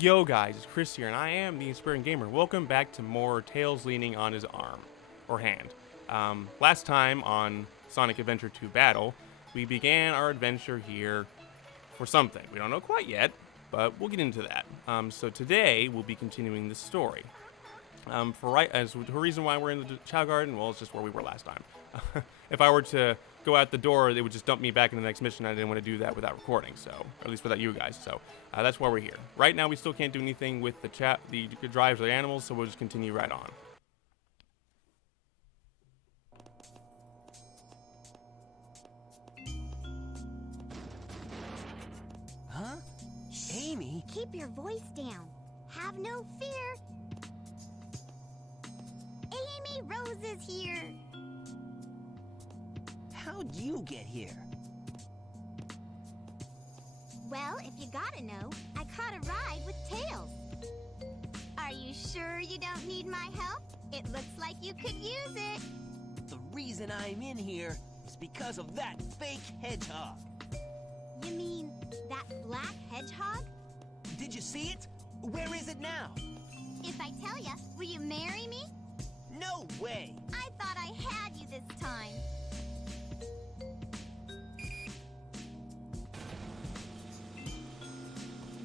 Yo guys, it's Chris here, and I am the Inspiring Gamer. Welcome back to more Tails leaning on his arm, or hand. Last time on Sonic Adventure 2 Battle, we began our adventure here for something. We don't know quite yet, but we'll get into that. So today, we'll be continuing the story. The reason why we're in the Chao Garden, well, it's just where we were last time. If I were to go out the door, they would just dump me back in the next mission. I didn't want to do that without recording, so, or at least without you guys. So that's why we're here. Right now, we still can't do anything with the drives or the animals, so we'll just continue right on. Huh? Amy? Keep your voice down. Have no fear. Amy Rose is here. How'd you get here? Well, if you gotta know, I caught a ride with Tails. Are you sure you don't need my help? It looks like you could use it. The reason I'm in here is because of that fake hedgehog. You mean that black hedgehog? Did you see it? Where is it now? If I tell ya, will you marry me? No way! I thought I had you this time.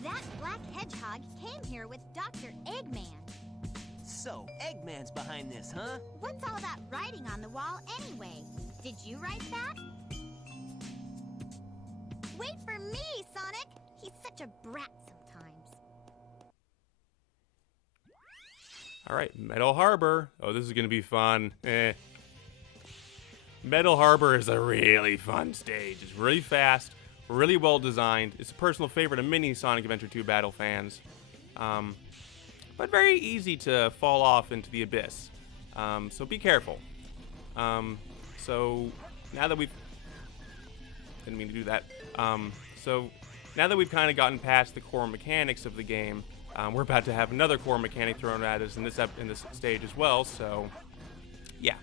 That black hedgehog came here with Dr. Eggman. So, Eggman's behind this, huh? What's all that writing on the wall anyway? Did you write that? Wait for me, Sonic! He's such a brat sometimes. Alright, Metal Harbor. Oh, this is going to be fun. Metal Harbor is a really fun stage. It's really fast, really well designed. It's a personal favorite of many Sonic Adventure 2 Battle fans. But very easy to fall off into the abyss. So be careful. So now that we've... Didn't mean to do that. So now that we've kind of gotten past the core mechanics of the game, we're about to have another core mechanic thrown at us in this stage as well. So yeah.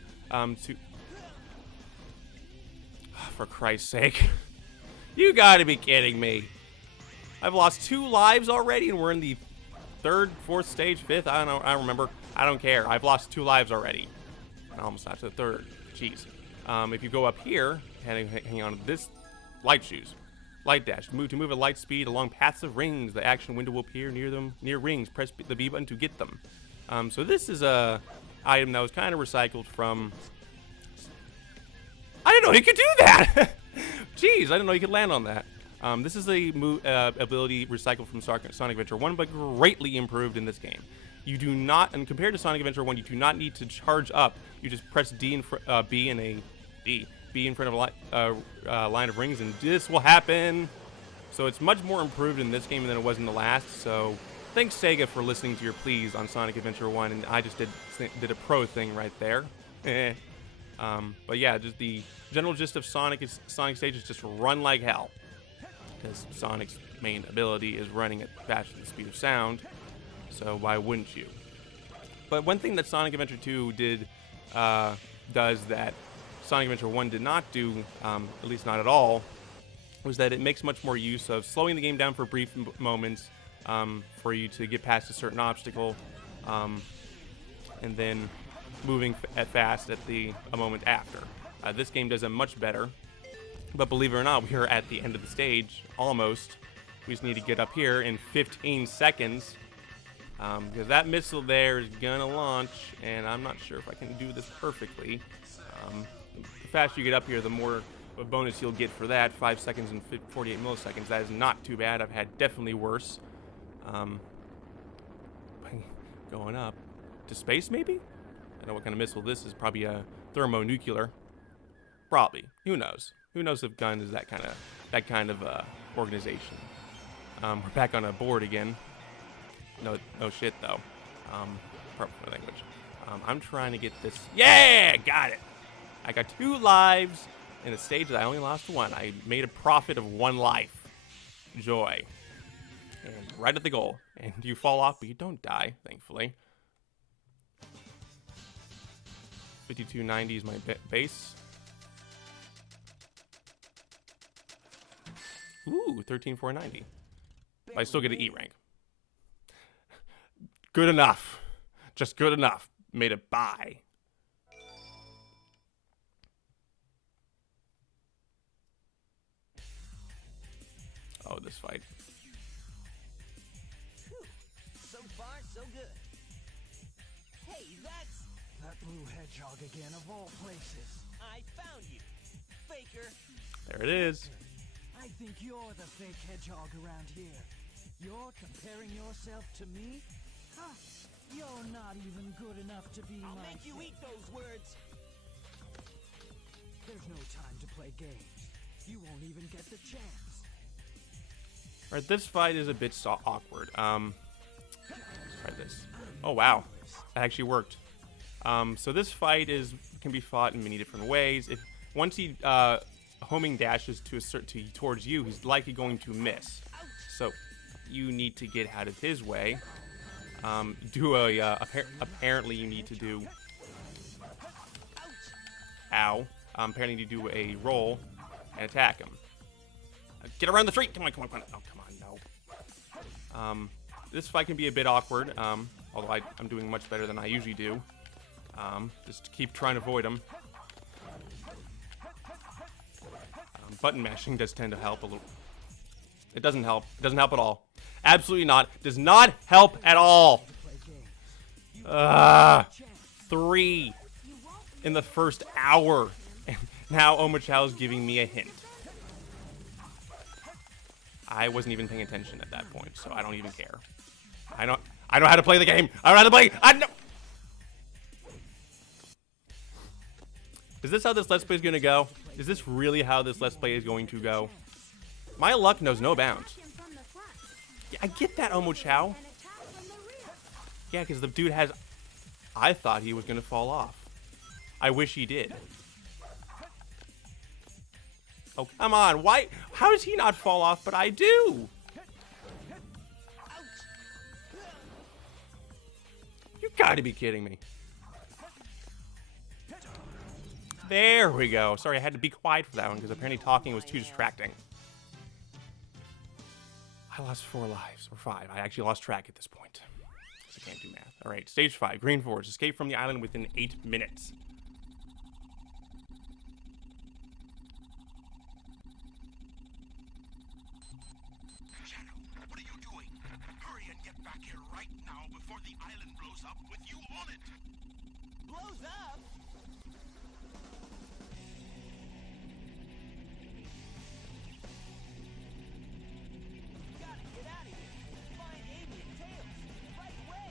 For Christ's sake. You gotta be kidding me. I've lost 2 lives already and we're in the 3rd, 4th stage, 5th. I don't know. I don't remember. I don't care. I've lost 2 lives already. I almost got to the 3rd. Jeez. If you go up here, hang on to this light shoes. Light dash. To move at light speed along paths of rings. The action window will appear near rings. Press the B button to get them. So this is a item that was kind of recycled from... I didn't know he could do that! Jeez, I didn't know you could land on that. This is a ability recycled from Sonic Adventure 1, but greatly improved in this game. You do not, and compared to Sonic Adventure 1, you do not need to charge up. You just press B in front of a line of rings, and this will happen. So it's much more improved in this game than it was in the last. So thanks Sega for listening to your pleas on Sonic Adventure 1, and I just did a pro thing right there. But yeah, just the general gist of Sonic Stage is just run like hell. Because Sonic's main ability is running at faster than the speed of sound, so why wouldn't you? But one thing that Sonic Adventure 2 does that Sonic Adventure 1 did not do, at least not at all, was that it makes much more use of slowing the game down for brief moments for you to get past a certain obstacle, and then moving fast at a moment after. This game does it much better. But believe it or not, we are at the end of the stage, almost. We just need to get up here in 15 seconds. Because that missile there is gonna launch, and I'm not sure if I can do this perfectly. The faster you get up here, the more of a bonus you'll get for that. 5 seconds and 48 milliseconds. That is not too bad. I've had definitely worse. Going up to space, maybe? I don't know what kind of missile this is. Probably a thermonuclear. Probably. Who knows? Who knows if gun is that kind of organization? We're back on a board again. No shit though. Proper language. I'm trying to get this. Yeah, got it. I got 2 lives in a stage that I only lost 1. I made a profit of 1 life. Joy. And right at the goal. And you fall off, but you don't die, thankfully. 5290 is my base. Ooh, 13,490. I still get an E rank. Good enough. Just good enough. Made it by. Oh, this fight. Phew. So far, so good. Hey, that's... That blue hedgehog again, of all places. I found you, Faker. There it is. I think you're the fake hedgehog around here. You're comparing yourself to me? Huh. You're not even good enough to be I'll my make you fake. eat those words. There's no time to play games. You won't even get the chance. All right, this fight is a bit awkward. Let's try this. Oh wow, that actually worked. So this fight can be fought in many different ways. If once he homing dashes towards you, he's likely going to miss. So you need to get out of his way. Apparently you need to do. Ow. Apparently you need to do a roll and attack him. Get around the tree! Come on, come on, come on. Oh, come on, no. This fight can be a bit awkward, although I'm doing much better than I usually do. Just keep trying to avoid him. Button mashing does tend to help a little. It doesn't help. It doesn't help at all. Absolutely not. Does not help at all. 3 in the first hour. And now Omochao is giving me a hint. I wasn't even paying attention at that point, so I don't even care. I know how to play the game. I know how to play. I know. Is this how this Let's Play is going to go? Is this really how this Let's Play is going to go? My luck knows no bounds. Yeah, I get that, Omochao. Yeah, because the dude has... I thought he was going to fall off. I wish he did. Oh, come on. Why? How does he not fall off, but I do? You gotta be kidding me. There we go. Sorry, I had to be quiet for that one because apparently talking was too distracting. I lost 4 lives, or 5. I actually lost track at this point. I can't do math. All right, stage 5, Green Forest. Escape from the island within 8 minutes. Shadow, what are you doing? Hurry and get back here right now before the island blows up with you on it. Blows up? Gotta get out of here. Find Amy and Tails. Right away.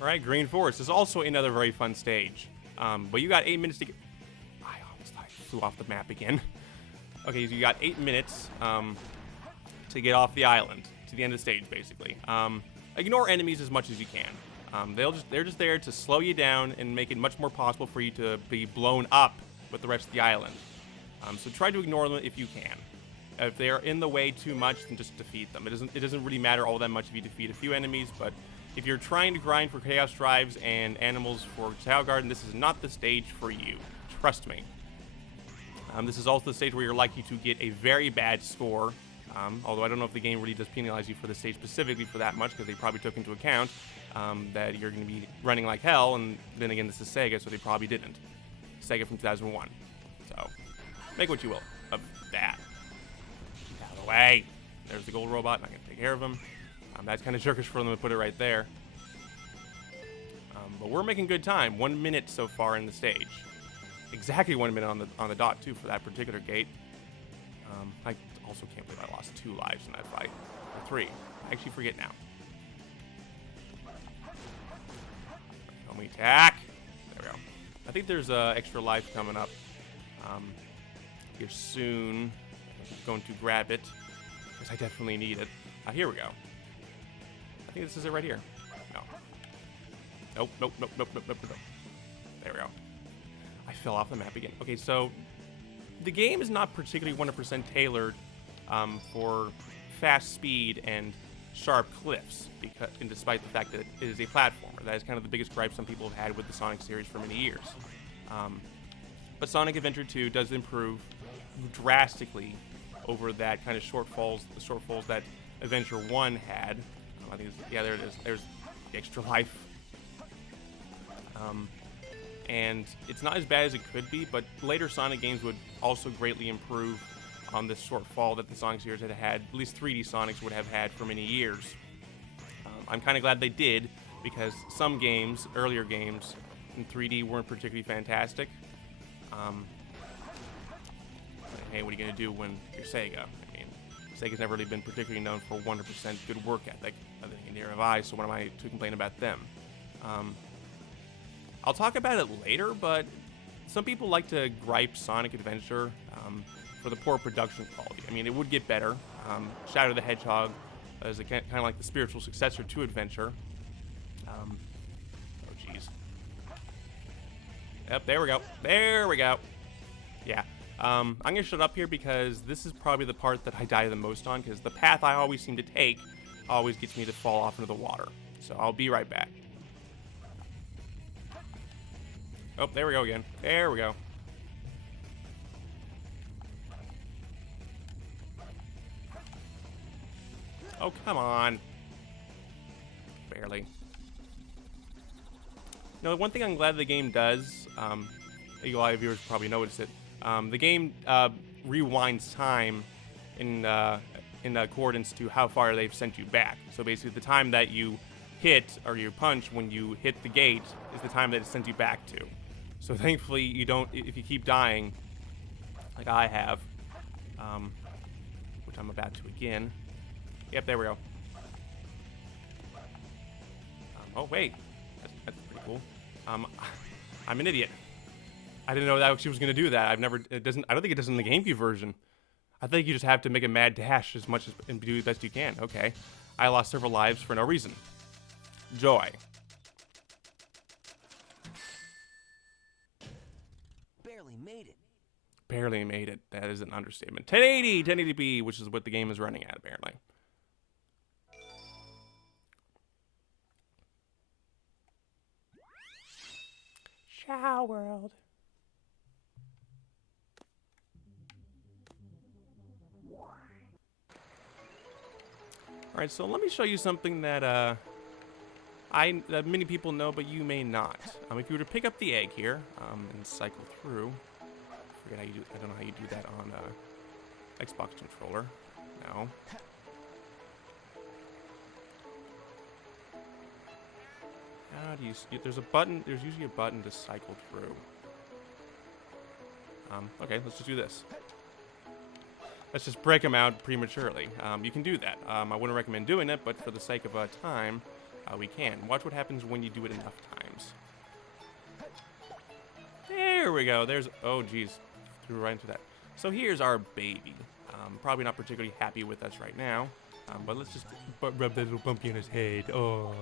All right, Green Forest is also another very fun stage. But you got 8 minutes to get... I flew off the map again. Okay, so you got 8 minutes to get off the island, to the end of the stage, basically. Ignore enemies as much as you can. They're just there to slow you down and make it much more possible for you to be blown up with the rest of the island. So try to ignore them if you can. If they're in the way too much, then just defeat them. It doesn't really matter all that much if you defeat a few enemies, but if you're trying to grind for Chaos Drives and animals for Chao Garden, this is not the stage for you. Trust me. This is also the stage where you're likely to get a very bad score. Although I don't know if the game really does penalize you for the stage specifically for that much, because they probably took into account that you're going to be running like hell, and then again, this is Sega, so they probably didn't. Sega from 2001. So, make what you will of that. Out of the way. There's the gold robot, and I'm going to take care of him. That's kind of jerkish for them to put it right there. But we're making good time. 1 minute so far in the stage. Exactly 1 minute on the dot, too, for that particular gate. I also can't believe I lost 2 lives in that fight. Or 3. I actually forget now. Let me attack. There we go. I think there's extra life coming up here soon. I'm going to grab it, because I definitely need it. Here we go. I think this is it right here. No. Nope, nope, nope, nope, nope, nope, nope. There we go. I fell off the map again. Okay, so the game is not particularly 100% tailored for fast speed and sharp cliffs, and despite the fact that it is a platformer. That is kind of the biggest gripe some people have had with the Sonic series for many years. But Sonic Adventure 2 does improve drastically over that kind of the shortfalls that Adventure 1 had. I think yeah, there it is. There's the extra life. And it's not as bad as it could be, but later Sonic games would also greatly improve on this shortfall that the Sonic series had had, at least 3D Sonics would have had for many years. I'm kind of glad they did, because some games, earlier games in 3D, weren't particularly fantastic. Hey, what are you going to do when you're Sega? I mean, Sega's never really been particularly known for 100% good work ethic, other than Near of Eyes, so what am I to complain about them? I'll talk about it later, but some people like to gripe Sonic Adventure for the poor production quality. I mean, it would get better. Shadow the Hedgehog is kind of like the spiritual successor to Adventure. Oh, jeez. Yep, there we go. There we go. Yeah. I'm going to shut up here because this is probably the part that I die the most on, because the path I always seem to take always gets me to fall off into the water. So I'll be right back. Oh, there we go again. There we go. Oh, come on. Barely. No, one thing I'm glad the game does, a lot of viewers probably noticed it, the game rewinds time in accordance to how far they've sent you back. So basically the time that you hit, or you punch when you hit the gate, is the time that it sends you back to. So thankfully you don't, if you keep dying, like I have, which I'm about to again. Yep, there we go. Oh wait, that's pretty cool. I'm an idiot. I didn't know that she was gonna do that. It doesn't. I don't think it does in the GameCube version. I think you just have to make a mad dash as much as and do the best you can. Okay, I lost several lives for no reason. Joy. Barely made it. Barely made it. That is an understatement. 1080, 1080p, which is what the game is running at apparently. Shower World. Alright, so let me show you something that that many people know, but you may not. If you were to pick up the egg here and cycle through, I forget how you do. I don't know how you do that on Xbox controller. No. How do you? There's a button. There's usually a button to cycle through. Okay, let's just do this. Let's just break them out prematurely. You can do that. I wouldn't recommend doing it, but for the sake of time, we can. Watch what happens when you do it enough times. There we go. There's, oh geez, threw right into that. So here's our baby. Probably not particularly happy with us right now, but let's just rub that little bumpy in his head. Oh.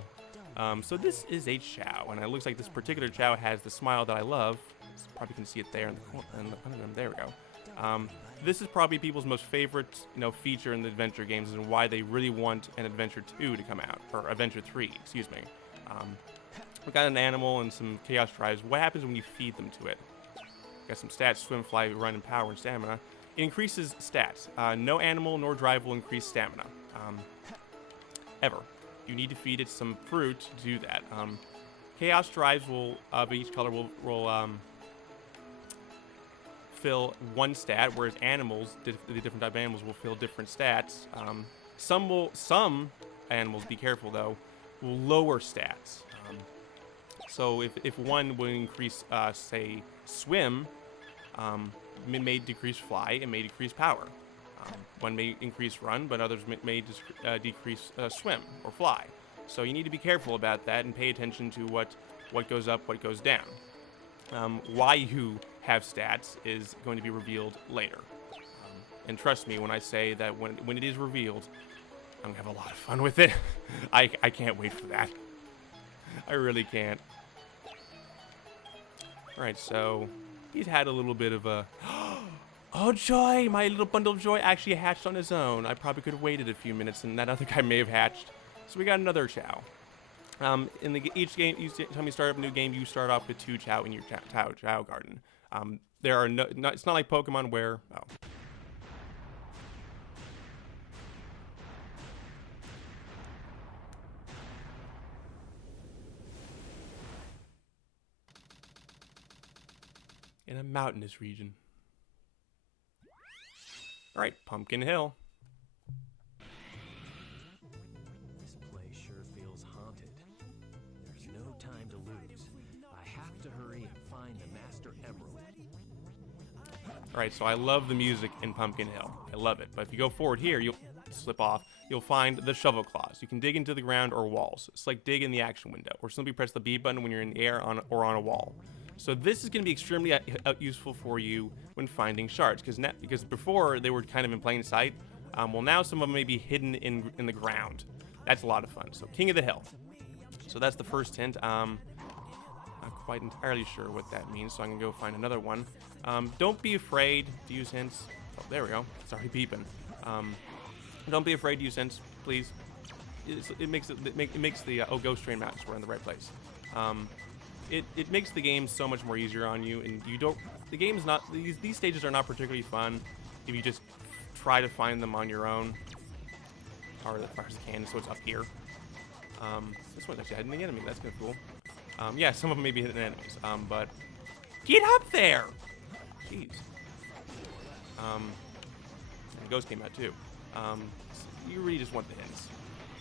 So this is a Chao, and it looks like this particular Chao has the smile that I love. So probably can see it there in the corner. There we go. This is probably people's most favorite, feature in the adventure games, and why they really want an Adventure 2 to come out, or Adventure 3, excuse me. We've got an animal and some Chaos Drives. What happens when you feed them to it? Got some stats: swim, fly, run, and power, and stamina. It increases stats. No animal nor drive will increase stamina, ever. You need to feed it some fruit to do that. Chaos Drives will, of each color, will fill one stat, whereas animals, the different type of animals, will fill different stats. Some animals, be careful though, will lower stats. So if one will increase, say, swim, it may decrease fly, it may decrease power. One may increase run, but others may decrease swim or fly. So you need to be careful about that and pay attention to what goes up, what goes down. Why you have stats is going to be revealed later. And trust me when I say that when it is revealed, I'm going to have a lot of fun with it. I can't wait for that. I really can't. Alright, so he's had a little bit of a... Oh, Joy! My little bundle of Joy actually hatched on his own. I probably could have waited a few minutes and that other guy may have hatched. So we got another Chao. Each game, each time you start up a new game, you start off with 2 Chao in your Chao garden. There are it's not like Pokemon where... Oh. in a mountainous region. Alright, Pumpkin Hill. This place sure feels haunted. There's no time to lose. I have to hurry and find the Master Emerald. Alright, so I love the music in Pumpkin Hill. I love it. But if you go forward here, you'll slip off. You'll find the shovel claws. You can dig into the ground or walls. It's like dig in the action window. Or simply press the B button when you're in the air or on a wall. So this is going to be extremely useful for you when finding shards. Because before, they were kind of in plain sight. Well, now some of them may be hidden in the ground. That's a lot of fun. So King of the Hill. So that's the first hint. Not quite entirely sure what that means, so I'm going to go find another one. Don't be afraid to use hints. Oh, there we go. It's already beeping. Don't be afraid to use hints, please. It makes the oh, Ghost Train Mountains. We're in the right place. It makes the game so much more easier on you, and you don't. The game's not. These stages are not particularly fun if you just try to find them on your own. Or as far as you can, so it's up here. This one's actually hiding the enemy. That's kind of cool. Yeah, some of them may be hidden enemies. But get up there! Jeez. And Ghost came out too. You really just want the hints.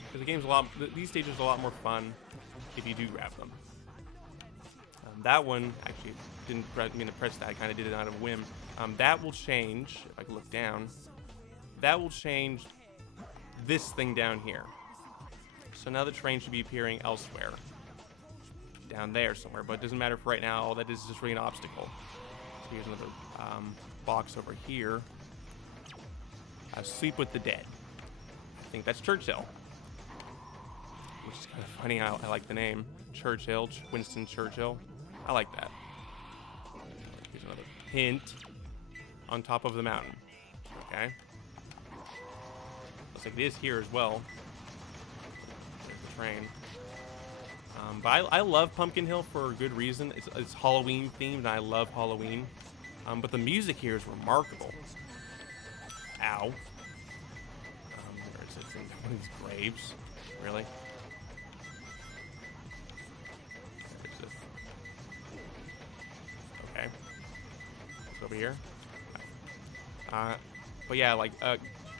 Because the game's these stages are a lot more fun if you do grab them. That one, actually, didn't mean to press that. I kind of did it out of whim. That will change, if I can look down. That will change this thing down here. So now the train should be appearing elsewhere. Down there somewhere, but it doesn't matter for right now. All that is just really an obstacle. So here's another box over here. Sleep with the Dead. I think that's Churchill. Which is kind of funny. I like the name. Churchill, Winston Churchill. I like that. Here's another hint. On top of the mountain. Okay. Looks like it is here as well. There's the train. But I love Pumpkin Hill for a good reason. It's Halloween themed, and I love Halloween. But the music here is remarkable. Ow. Where is it? It's in one of these graves. Really? Where is it? Okay. It's over here. But yeah, like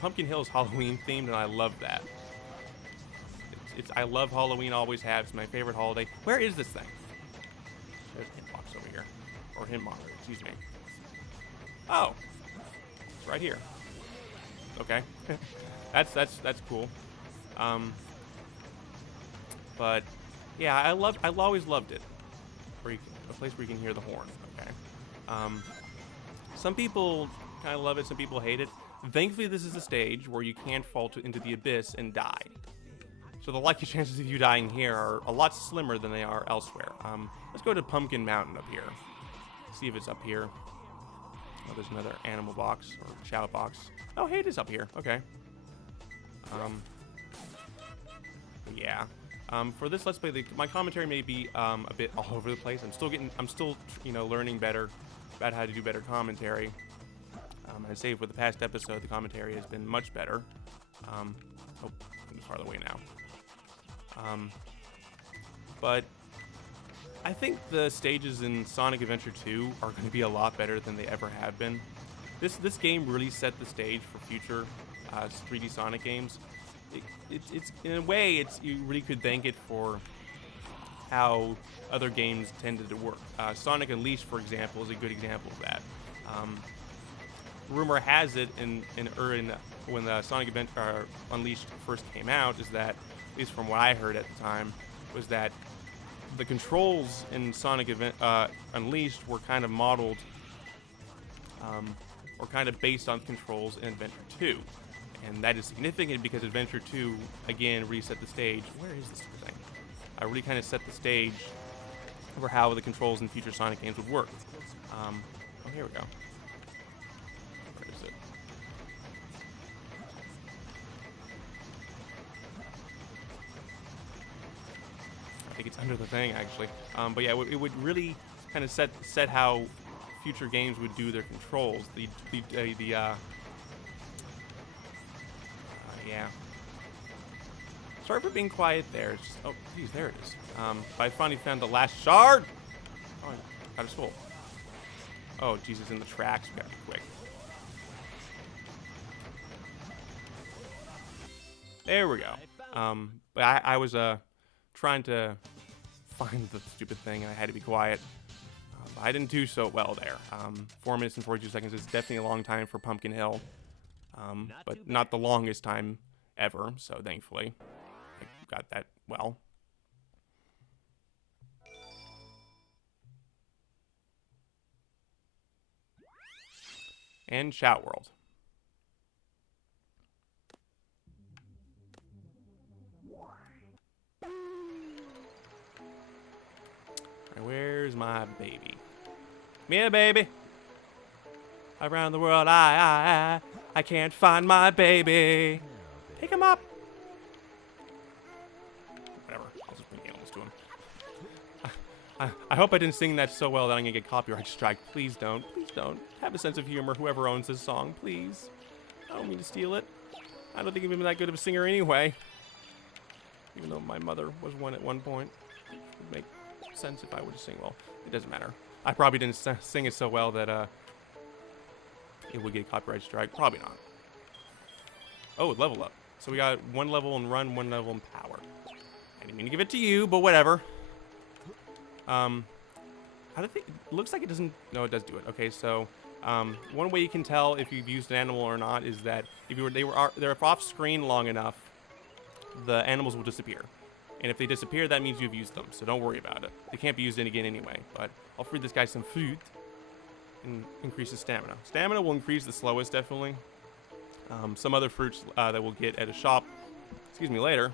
Pumpkin Hill is Halloween themed, and I love that. I love Halloween, always have. It's my favorite holiday. Where is this thing? There's a hint box over here. Or hint monitor, excuse me. Oh. It's right here. Okay. That's cool. But yeah, I always loved it. A place where you can hear the horn. Okay. Some people kind of love it, some people hate it. Thankfully, this is a stage where you can't fall into the abyss and die. So the likely chances of you dying here are a lot slimmer than they are elsewhere. Let's go to Pumpkin Mountain up here. See if it's up here. Oh, there's another animal box or shout box. Oh, hey, it is up here. Okay. Yeah. For this Let's Play, my commentary may be a bit all over the place. I'm still learning better about how to do better commentary. I'd say for the past episode, the commentary has been much better. Oh, I'm farther away now. But I think the stages in Sonic Adventure 2 are going to be a lot better than they ever have been. This game really set the stage for future 3D Sonic games. It's in a way, you really could thank it for how other games tended to work. Sonic Unleashed, for example, is a good example of that. Rumor has it when the Sonic Adventure Unleashed first came out, is that, at least from what I heard at the time, was that the controls in Sonic Unleashed were kind of modeled, or kind of based on controls in Adventure 2. And that is significant because Adventure 2, again, reset the stage. Where is this thing? Really kind of set the stage for how the controls in future Sonic games would work. Oh, here we go. Where is it? I think it's under the thing, actually. But yeah, it would really kind of set how future games would do their controls. Yeah. Sorry for being quiet there. It's just, oh, geez, there it is. I finally found the last shard. Oh, I got a soul. Oh, Jesus, in the tracks. We gotta be quick. There we go. But I was trying to find the stupid thing, and I had to be quiet. I didn't do so well there. 4 minutes and 42 seconds is definitely a long time for Pumpkin Hill, but not the longest time ever. So thankfully, I got that well. And Shout World. Alright, where's my baby? Come here, baby. Around the world, I can't find my baby. Pick him up. Whatever. I'll just bring animals to him. I hope I didn't sing that so well that I'm gonna get copyright strike. Please don't. Please don't. Have a sense of humor, whoever owns this song, please. I don't mean to steal it. I don't think I'm even that good of a singer anyway. Even though my mother was one at one point. It would make sense if I were to sing well. It doesn't matter. I probably didn't sing it so well that it would get copyright strike. Probably not. Oh, level up. So we got 1 level in run, 1 level in power. I didn't mean to give it to you, but whatever. How do they? Looks like it doesn't. No, it does do it. Okay, so one way you can tell if you've used an animal or not is that if they're off screen long enough, the animals will disappear. And if they disappear, that means you've used them. So don't worry about it. They can't be used again anyway. But I'll feed this guy some food and increase his stamina. Stamina will increase the slowest, definitely. Some other fruits that we'll get at a shop, later,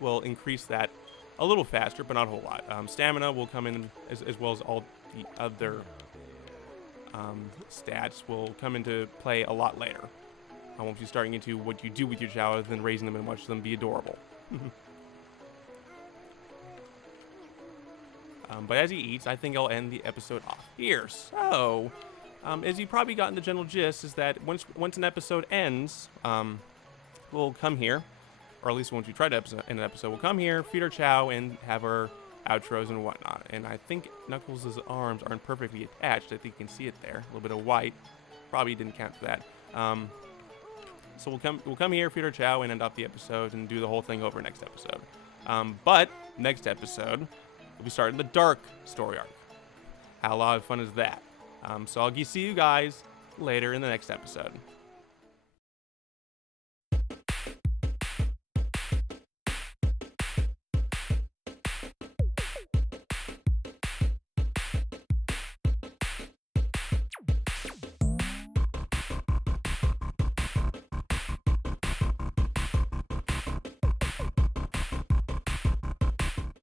will increase that a little faster, but not a whole lot. Stamina will come in as well as all the other stats will come into play a lot later. Once you start into what you do with your chow, other than raising them and watch them be adorable. But as he eats, I think I'll end the episode off here. So, as you probably gotten the general gist, is that once an episode ends, we'll come here, or at least once we try to end an episode, we'll come here, feed our chow, and have our outros and whatnot. And I think Knuckles' arms aren't perfectly attached. I think you can see it there, a little bit of white. Probably didn't count for that. So we'll come here, feed our chow, and end off the episode, and do the whole thing over next episode. But next episode, we'll be starting the Dark story arc. How a lot of fun is that? So I'll see you guys later in the next episode.